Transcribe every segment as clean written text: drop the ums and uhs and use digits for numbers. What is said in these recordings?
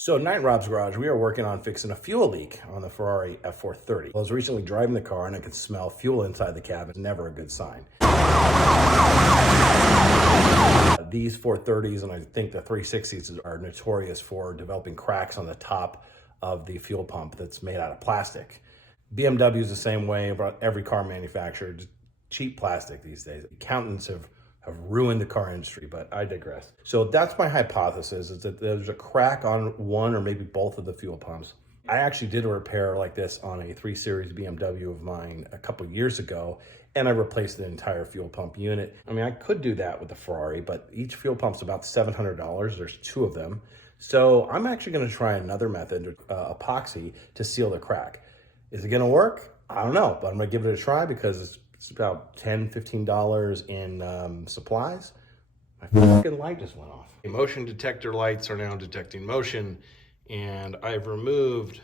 So tonight in Rob's garage, we are working on fixing a fuel leak on the Ferrari F430. I was recently driving the car and I could smell fuel inside the cabin. Never a good sign. These 430s and I think the 360s are notorious for developing cracks on the top of the fuel pump that's made out of plastic. BMW is the same way about every car manufacturer, just cheap plastic these days. Accountants have ruined the car industry, but I digress. So that's my hypothesis, is that there's a crack on one or maybe both of the fuel pumps. I actually did a repair like this on a 3 Series BMW of mine a couple years ago, and I replaced the entire fuel pump unit. I mean, I could do that with the Ferrari, but each fuel pump's about $700. There's 2 of them. So I'm actually gonna try another method, epoxy, to seal the crack. Is it gonna work? I don't know, but I'm gonna give it a try because it's about $10, $15 in supplies. My fucking light just went off. The motion detector lights are now detecting motion, and I've removed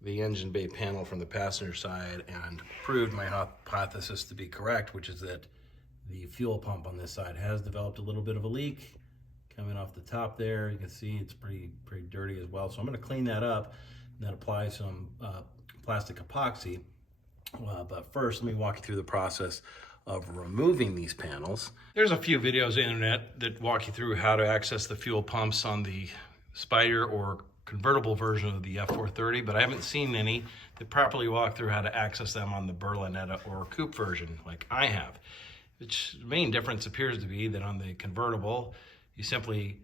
the engine bay panel from the passenger side and proved my hypothesis to be correct, which is that the fuel pump on this side has developed a little bit of a leak coming off the top there. You can see it's pretty dirty as well. So I'm gonna clean that up and then apply some plastic epoxy. But first, let me walk you through the process of removing these panels. There's a few videos on the internet that walk you through how to access the fuel pumps on the Spyder or convertible version of the F430, but I haven't seen any that properly walk through how to access them on the Berlinetta or coupe version like I have. Which the main difference appears to be that on the convertible, you simply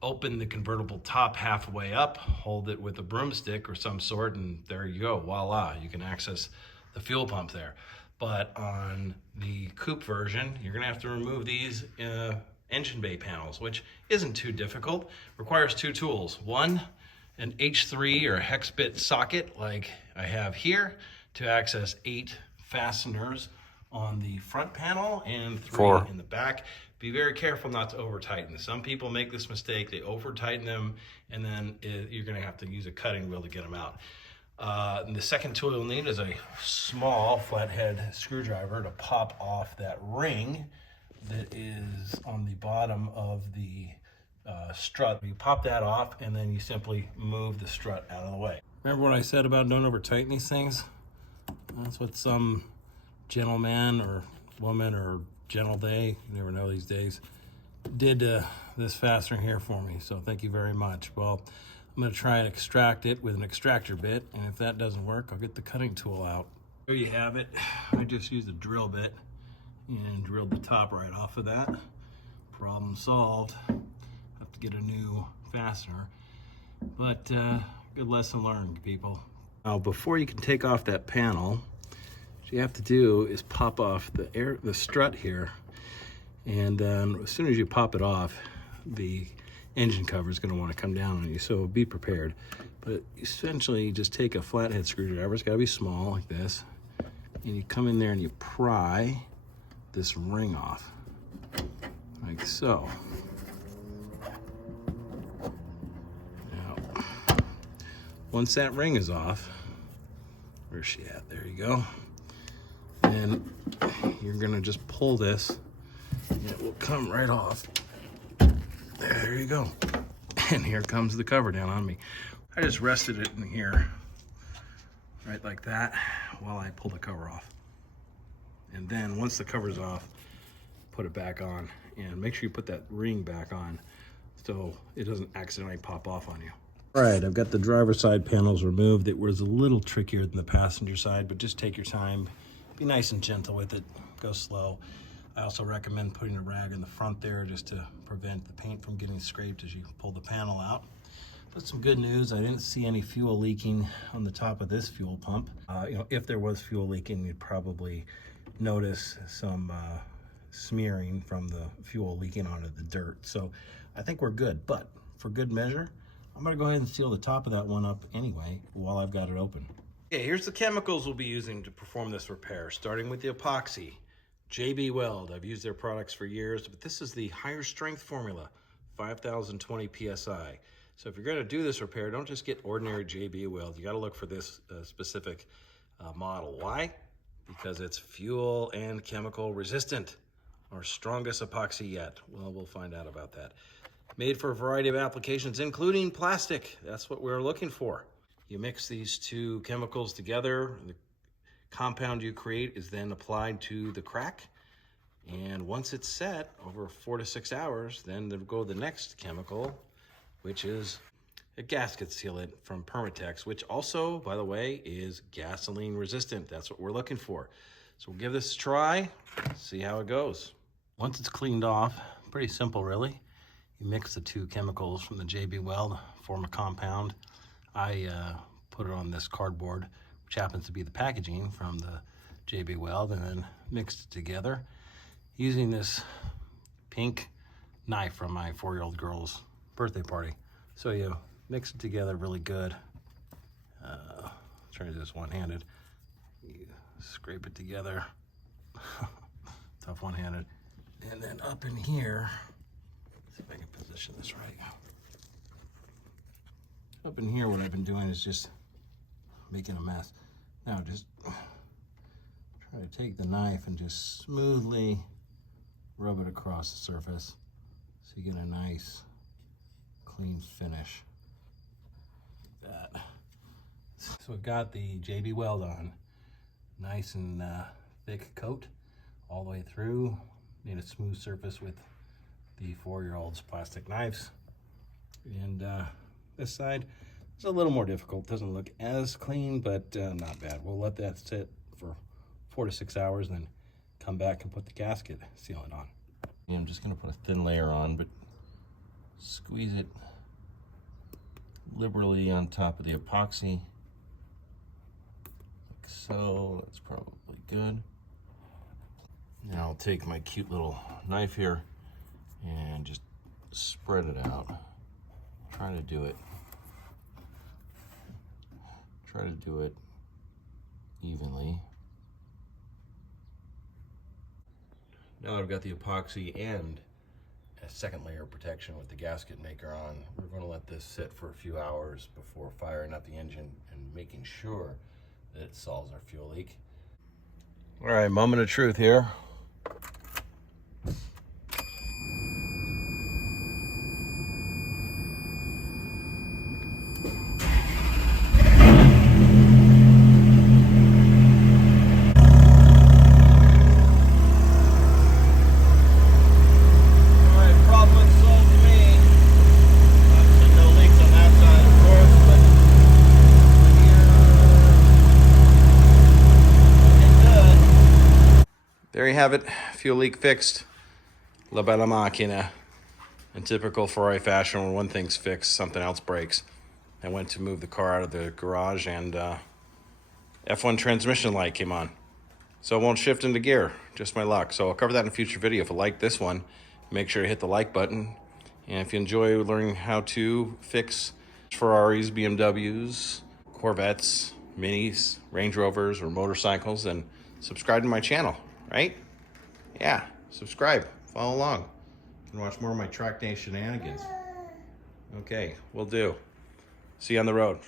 open the convertible top halfway up, hold it with a broomstick or some sort, and there you go, voila, you can access the fuel pump there. But on the coupe version, you're gonna have to remove these engine bay panels, which isn't too difficult. Requires 2 tools. One, an H3 or hex bit socket like I have here to access 8 fasteners on the front panel and 3 in the back. Be very careful not to over tighten. Some people make this mistake, they over tighten them, and then you're gonna have to use a cutting wheel to get them out. And the second tool you'll need is a small flathead screwdriver to pop off that ring that is on the bottom of the strut. You pop that off and then you simply move the strut out of the way. Remember what I said about don't over tighten these things? That's what some gentleman or woman or gentle they, you never know these days, did this fastener here for me. So thank you very much. Well, I'm gonna try and extract it with an extractor bit, and if that doesn't work, I'll get the cutting tool out. There you have it. I just used a drill bit and drilled the top right off of that. Problem solved. Have to get a new fastener, but good lesson learned, people. Now, before you can take off that panel, what you have to do is pop off the strut here, and as soon as you pop it off, the engine cover is going to want to come down on you, so be prepared. But essentially, you just take a flathead screwdriver, it's got to be small like this, and you come in there and you pry this ring off, like so. Now, once that ring is off, where's she at? There you go. And you're going to just pull this, and it will come right off. There you go. And here comes the cover down on me. I just rested it in here, right like that, while I pull the cover off. And then once the cover's off, put it back on, and make sure you put that ring back on so it doesn't accidentally pop off on you. All right, I've got the driver's side panels removed. It was a little trickier than the passenger side, but just take your time. Be nice and gentle with it, go slow. I also recommend putting a rag in the front there just to prevent the paint from getting scraped as you pull the panel out. But some good news, I didn't see any fuel leaking on the top of this fuel pump. You know, if there was fuel leaking, you'd probably notice some smearing from the fuel leaking onto the dirt. So I think we're good, but for good measure, I'm gonna go ahead and seal the top of that one up anyway while I've got it open. Okay, here's the chemicals we'll be using to perform this repair, starting with the epoxy. JB Weld, I've used their products for years, but this is the higher strength formula, 5020 PSI. So if you're gonna do this repair, don't just get ordinary JB Weld. You gotta look for this specific model. Why? Because it's fuel and chemical resistant, our strongest epoxy yet. Well, we'll find out about that. Made for a variety of applications, including plastic. That's what we're looking for. You mix these two chemicals together. The compound you create is then applied to the crack. And once it's set over 4 to 6 hours, then they'll go the next chemical, which is a gasket sealant from Permatex, which also, by the way, is gasoline resistant. That's what we're looking for. So we'll give this a try, see how it goes. Once it's cleaned off, pretty simple really. You mix the two chemicals from the JB Weld, form a compound. I put it on this cardboard, which happens to be the packaging from the JB Weld, and then mixed it together using this pink knife from my 4-year-old girl's birthday party. So you mix it together really good. Try to do this one-handed. You scrape it together. Tough one-handed. And then up in here, see if I can position this right. Up in here, what I've been doing is just making a mess. Now just try to take the knife and just smoothly rub it across the surface so you get a nice clean finish. Like that. So we've got the JB Weld on, nice and thick coat all the way through. Made a smooth surface with the 4-year-old's plastic knives. And this side is a little more difficult. Doesn't look as clean, but not bad. We'll let that sit for 4 to 6 hours, then come back and put the gasket sealant on. Yeah, I'm just gonna put a thin layer on, but squeeze it liberally on top of the epoxy, like so. That's probably good. Now I'll take my cute little knife here and just spread it out. Try to do it evenly. Now that I've got the epoxy and a second layer of protection with the gasket maker on, we're going to let this sit for a few hours before firing up the engine and making sure that it solves our fuel leak. All right, moment of truth here. There you have it, fuel leak fixed. La bella macchina. In typical Ferrari fashion, when one thing's fixed, something else breaks. I went to move the car out of the garage and F1 transmission light came on. So it won't shift into gear, just my luck. So I'll cover that in a future video. If you like this one, make sure to hit the like button. And if you enjoy learning how to fix Ferraris, BMWs, Corvettes, Minis, Range Rovers, or motorcycles, then subscribe to my channel. Right? Yeah, subscribe, follow along. You can watch more of my track day shenanigans. Okay, will do. See you on the road.